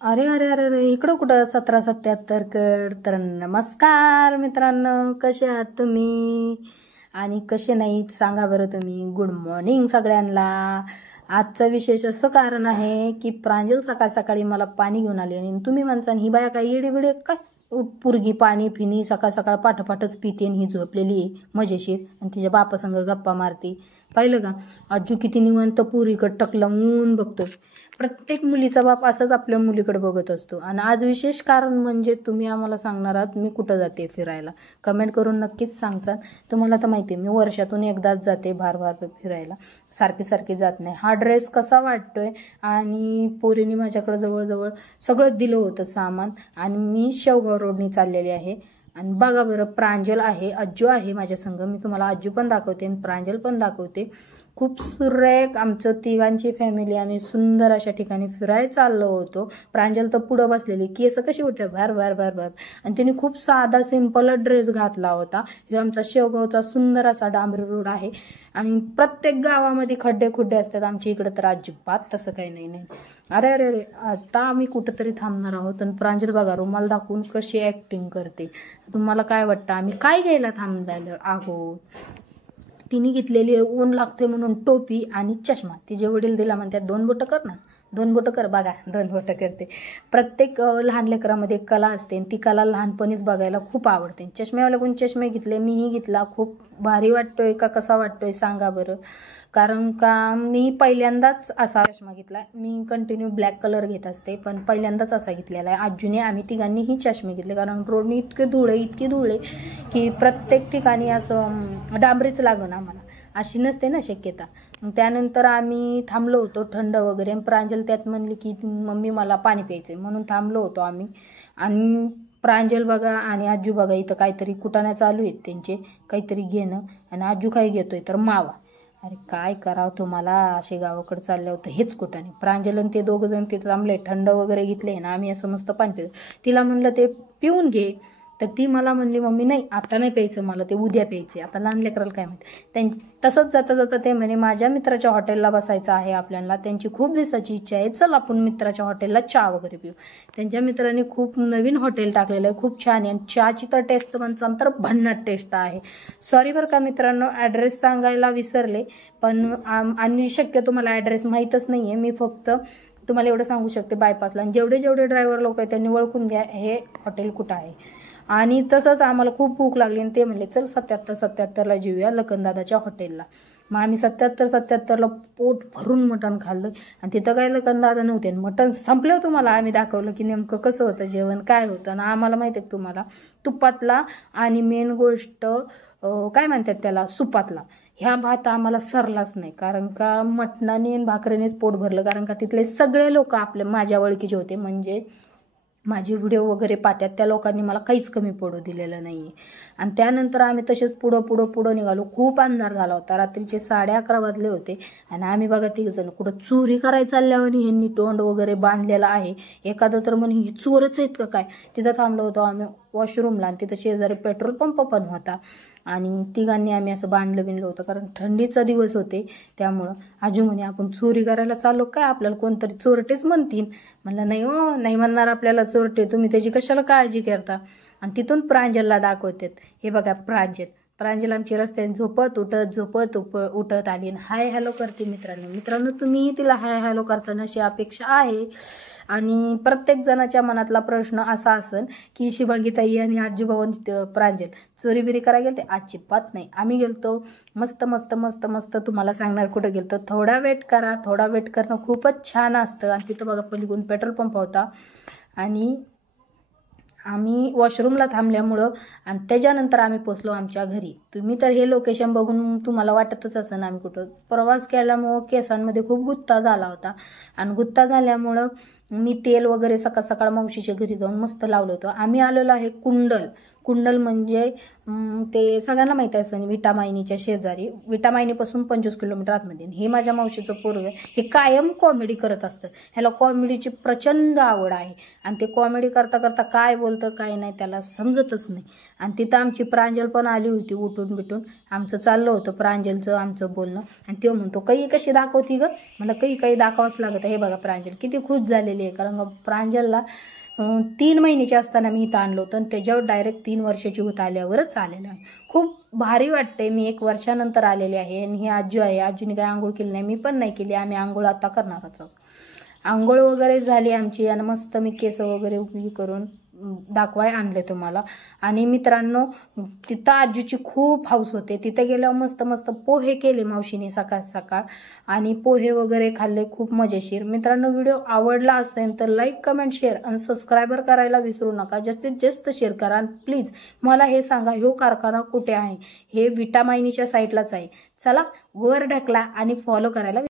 अरे अरे अरे अरे इकडं कुठं 1777 कड. तर नमस्कार मित्रांनो, कसे आहात तुम्ही आणि कसे नाहीत सांगा बरं तुम्ही. गुड मॉर्निंग सगळ्यांना. आजचं विशेष असं कारण आहे की प्रांजल सकाळ सकाळी मला पाणी घेऊन आली आणि तुम्ही म्हणसान ही बाया काय येडी बिडी काय पुरगी पाणी फिनी सकाळ सकाळ पाठपाठच पिते आणि ही झोपलेली मजेशीर आणि तिच्या बापासंग गप्पा मारते. पाहिलं का आजू किती निवांत पुरीकडे टकलावून बघतोय. प्रत्येक मुलीचा बाप असंच आपल्या मुलीकडे बघत असतो. आणि आज विशेष कारण म्हणजे तुम्ही आम्हाला सांगणार आहात मी कुठं जाते फिरायला. कमेंट करून नक्कीच सांगचाल. तुम्हाला तर माहिती आहे मी वर्षातून एकदाच जाते बार फिरायला, सारखी सारखी जात नाही. हा ड्रेस कसा वाटतोय आणि पोरीने माझ्याकडे जवळजवळ सगळं दिलं होतं सामान आणि मी शेवगाव रोडनी चाललेली आहे. आणि बघा बरं प्रांजल आहे, अज्जू आहे माझ्या संग. मी तुम्हाला अज्जू पण दाखवते आणि प्रांजल पण दाखवते. खूप सुरेख आमचं तिघांची फॅमिली आम्ही सुंदर अशा ठिकाणी फिरायला चाललो होतो. प्रांजल तर पुढं बसलेली की असं कशी होते भार भार भार भार आणि तिने खूप साधा सिंपल ड्रेस घातला होता. हे आमचा शेवगावचा सुंदर असा डांबरी रोड आहे आणि प्रत्येक गावामध्ये खड्डे खुड्डे असतात. आमच्या इकडे तर अजिबात तसं काही नाही. अरे अरे अरे आता आम्ही कुठंतरी थांबणार आहोत आणि प्रांजल बघा रुमाल दाखवून कशी ॲक्टिंग करते. तुम्हाला काय वाटतं आम्ही काय घ्यायला थांबलेलो आहोत. तिने घेतलेली ऊन लागतोय म्हणून टोपी आणि चष्मा. तिचे वडील दिला म्हणतात 2 बोटं कर ना, 2 बोटं कर. बघा 2 बोटं करते. प्रत्येक लहान लेकरामध्ये कला असते ती कला लहानपणीच बघायला खूप आवडते. चष्म्यावाला कोण चष्मे घेतले, मीही घेतला. खूप भारी वाटतोय का कसा वाटतोय सांगा बरं. कारण का मी पहिल्यांदाच असा चष्मा घेतला. मी कंटिन्यू ब्लॅक कलर घेत असते पण पहिल्यांदाच असा घेतलेला आहे. आजूने आम्ही तिघांनीही चष्मे घेतले कारण रोडनी इतकी धूळ की प्रत्येक ठिकाणी असं डांबरीच लागून आम्हाला अशी नसते ना शक्यता. त्यानंतर आम्ही थांबलो होतो थंड वगैरे. प्रांजल त्यात म्हणली की मम्मी मला पाणी प्यायचं म्हणून थांबलो होतो आम्ही. आणि प्रांजल बघा आणि आजू बघा इथं काहीतरी कुटाण्या चालू आहेत त्यांचे, काहीतरी घेणं. आणि आजू काय घेतोय तर मावा. अरे काय करावं तुम्हाला, असे गावाकडे चालले होतं हेच कुटाणे. प्रांजल आणि ते दोघं जण तिथे थांबले, थंड वगैरे घेतले ना आम्ही असं मस्त पाणी पितो. तिला म्हणलं ते पिऊन घे तर ती मला म्हणली मम्मी नाही आता नाही प्यायचं, मला ते उद्या प्यायचे. आता लहान लेकराला काय माहिती. तसंच जाता जाता ते म्हणे माझ्या मित्राच्या हॉटेलला बसायचं आहे आपल्याला, त्यांची खूप दिवसाची इच्छा आहे, चल आपण मित्राच्या हॉटेलला चहा वगैरे पिऊ. त्यांच्या मित्राने खूप नवीन हॉटेल टाकलेलं आहे, खूप छान आहे आणि चहाची तर टेस्ट म्हणसान तर भन्नाट टेस्ट आहे. सॉरी बरं का मित्रांनो ॲड्रेस सांगायला विसरले पण आणि शक्यतो मला ॲड्रेस माहीतच नाही आहे. मी फक्त तुम्हाला एवढं सांगू शकते बायपासला. आणि जेवढे ड्रायव्हर लोक आहेत त्यांनी ओळखून घ्या हे हॉटेल कुठं आहे. आणि तसंच आम्हाला खूप भूक लागली आणि ते म्हणले चल 77 जेऊया लखनदादाच्या हॉटेलला. मग आम्ही 77 पोट भरून मटण खाल्लं आणि तिथं काय लखनदादा नव्हते. मटण संपलं तुम्हाला आम्ही दाखवलं की नेमकं कसं होतं जेवण काय होतं. आणि आम्हाला माहिती आहे तुम्हाला तुपातला आणि मेन गोष्ट काय म्हणतात त्याला सुपातला ह्या भात आम्हाला सरलाच नाही. कारण का मटणाने आणि भाकरीनेच पोट भरलं. कारण का तिथले सगळे लोक आपले माझ्या ओळखीचे होते, म्हणजे माझे व्हिडिओ वगैरे पाहतात त्या लोकांनी मला काहीच कमी पडू दिलेलं नाही आहे. आणि त्यानंतर आम्ही तसेच पुढं निघालो. खूप अंधार झाला होता, रात्रीचे 11:30 वाजले होते. आणि आम्ही बघा तिघजण कुठं चोरी करायला चालल्यावर ह्यांनी तोंड वगैरे बांधलेलं आहे. एखादं तर म्हणे ही चोरच आहेत का काय. तिथं थांबलो होतो आम्ही वॉशरूमला आणि तिथं शेजारी पेट्रोल पंप पण होता. आणि तिघांनी आम्ही असं बिनलं होतं कारण थंडीचा दिवस होते त्यामुळं. आजू म्हणे आपण चोरी करायला चाललो काय, आपल्याला कोणतरी चोरटेच म्हणतील. म्हणलं नाही हो नाही म्हणणार आपल्याला चोरटे, तुम्ही त्याची कशाला काळजी करता. आणि तिथून प्रांजलला दाखवतात. हे बघा प्रांजल आमची रस्त्याने झोपत उठत आली आणि हाय हॅलो करते. मित्रांनो तुम्ही तिला हाय हॅलो करताना अशी अपेक्षा आहे. आणि प्रत्येक जणाच्या मनातला प्रश्न असा असेल की शिवांगीताई आणि आजीबाबांनी प्रांजल चोरी बिरी करायला गेलते. अजिबात नाही, आम्ही गेलतो मस्त मस्त मस्त मस्त. तुम्हाला सांगणार कुठं गेलतो, थोडा वेट करा. थोडा वेट करणं खूपच छान असतं. आणि तिथं बघा पलीकडून पेट्रोल पंप होता आणि आम्ही वॉशरूमला थांबल्यामुळं आणि त्याच्यानंतर आम्ही पोचलो आमच्या घरी. तुम्ही तर हे लोकेशन बघून तुम्हाला वाटतच असं आम्ही कुठं प्रवास केल्यामुळं केसांमध्ये खूप गुत्ता झाला होता. आणि गुत्ता झाल्यामुळं मी तेल वगैरे सकाळ सकाळ मावशीच्या घरी जाऊन मस्त लावलं होतं. आम्ही आलेलो आहे कुंडल म्हणजे ते सगळ्यांना माहिती आहे, विटामायनीच्या शेजारी, विटामायनीपासून 25 किलोमीटर आतमध्ये. हे माझ्या मावशीचं पोरग हे कायम कॉमेडी करत असतं. ह्याला कॉमेडीची प्रचंड आवड आहे आणि ते कॉमेडी करता करता काय बोलतं काय नाही त्याला समजतच नाही. आणि तिथं आमची प्रांजल पण आली होती उठून बिटून. आमचं चाललं होतं प्रांजलचं आमचं बोलणं आणि तो म्हणतो काही कशी दाखवती ग. मला काही दाखवावंच लागतं. हे बघा प्रांजल किती खुश झालेली आहे, कारण प्रांजलला 3 महिन्याची असताना मी इथं आणलं होतं आणि त्याच्यावर डायरेक्ट 3 वर्षाची होत आल्यावरच आलेलं आहे. खूप भारी वाटते. मी 1 वर्षानंतर आलेले आहे आणि ही आजू आहे. आजूने काही आंघोळ केली नाही, मी पण नाही केली. आम्ही आंघोळ आता करणारच आहोत. आंघोळ वगैरे झाली आमची आणि मस्त मी केस वगैरे उकळी करून दाखवाय आणले तुम्हाला. आणि मित्रांनो तिथं आजूची खूप हाऊस होते. तिथं गेल्यावर मस्त मस्त पोहे केले मावशीने सकाळ सकाळ आणि पोहे वगैरे खाल्ले, खूप मजेशीर. मित्रांनो व्हिडिओ आवडला असेल तर लाईक कमेंट शेअर आणि सबस्क्राईबर करायला विसरू नका. जास्तीत जास्त शेअर करा आणि प्लीज मला हे सांगा ह्यो कारखाना कुठे आहे. हे विटामायनीच्या साईडलाच आहे. चला वर ढकला आणि फॉलो करायला